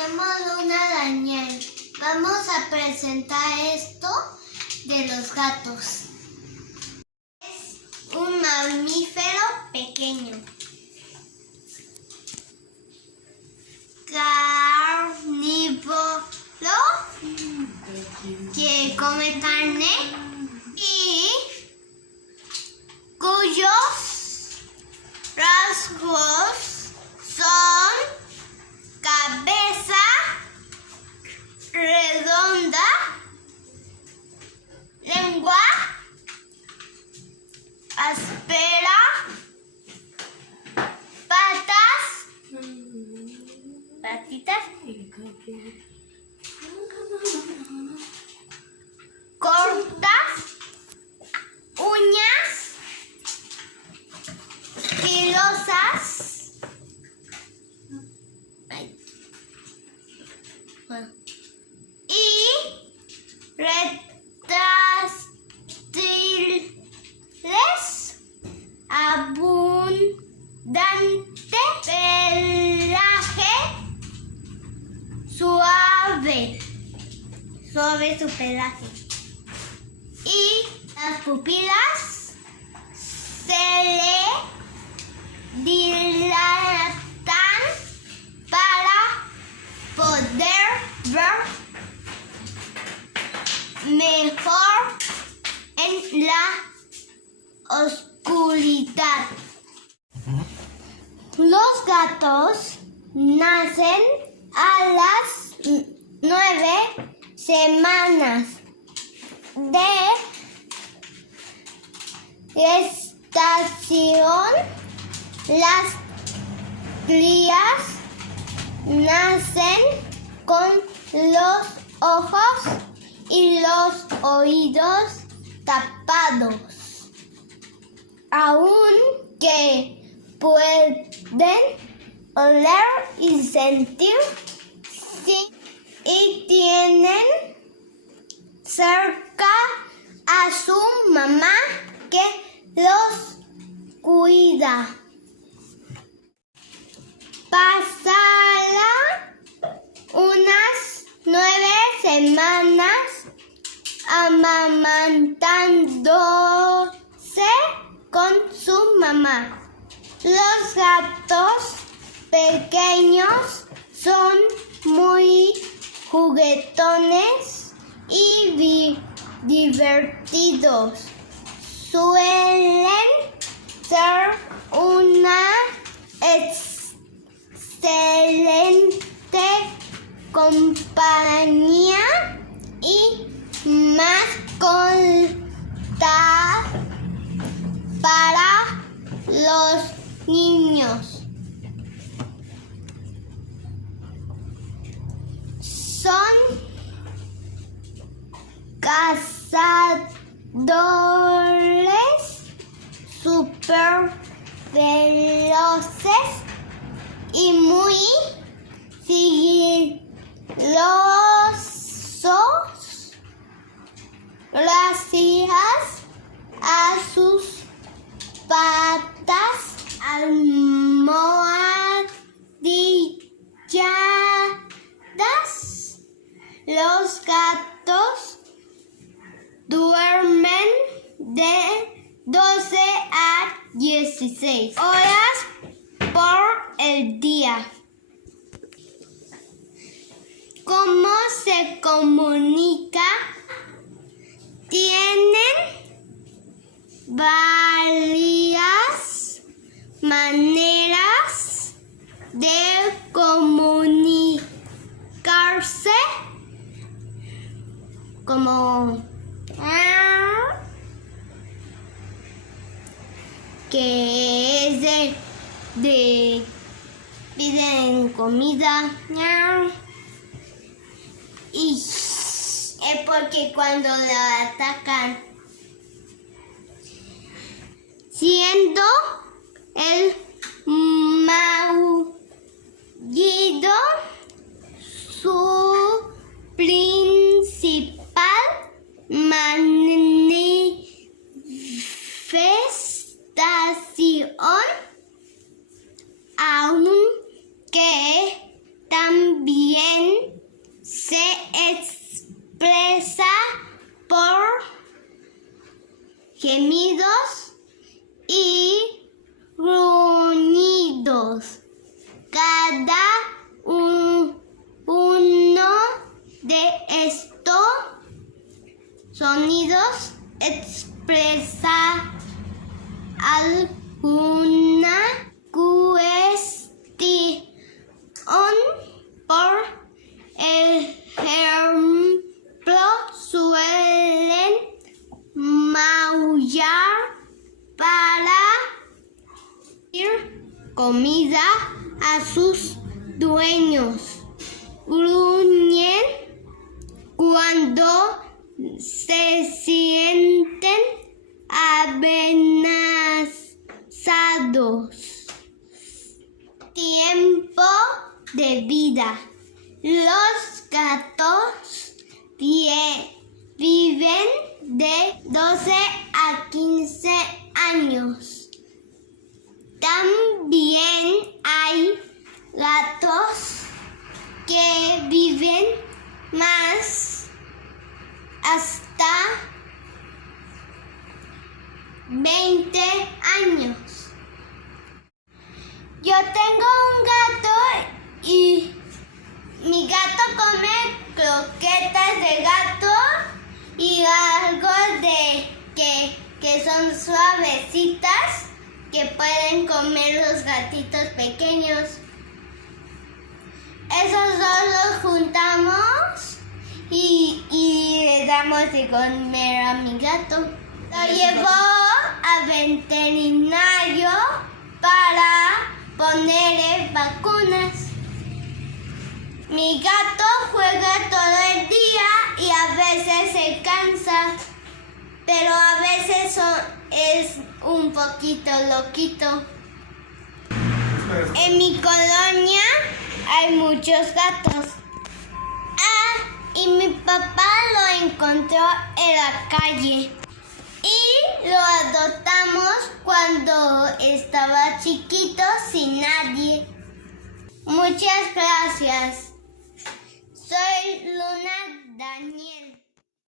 tenemos una Daniel. Vamos a presentar esto de los gatos. Es un mamífero pequeño. Carnívoro que come carne y cuyos rasgos son cabeza redonda, lengua áspera, patitas cortas, uñas filosas y retráctiles, abundante pelaje, suave su pelaje, y las pupilas se le dilatan para poder ver mejor en la oscuridad. Los gatos nacen a las 9 semanas de gestación. Las crías nacen con los ojos y los oídos tapados, aunque pueden oler y sentir, sí, y tienen cerca a su mamá que los cuida. Pasará unas 9 semanas amamantándose con su mamá. Los gatos pequeños son muy juguetones y divertidos. Suelen ser una excelente compañía y mascota para los niños. Son cazadores súper veloces y muy sigilosos gracias a sus patas almohadilladas. Los gatos duermen de 12 a 16 horas por el día. ¿Cómo se comunica? Tienen varias maneras de comunicarse, como que es de piden comida, y es porque cuando la atacan, siendo el maullido su principal manifestación, aunque también También se expresa por gemidos y gruñidos. Cada uno de estos sonidos expresa alguna cuestión. Por ejemplo, suelen maullar para pedir comida a sus dueños. Gruñen cuando se sienten amenazados. Tiempo de vida. Los gatos viven de 12 a 15 años. También hay gatos que viven más, hasta 20 años. Yo tengo un gato y mi gato come croquetas de gato y algo que son suavecitas que pueden comer los gatitos pequeños. Esos dos los juntamos y le damos de comer a mi gato. Lo llevo al veterinario para ponerle vacunas. Mi gato juega todo el día y a veces se cansa, pero a veces es un poquito loquito. En mi colonia hay muchos gatos. Y mi papá lo encontró en la calle y lo adoptamos cuando estaba chiquito sin nadie. Muchas gracias. Soy Luna Daniel.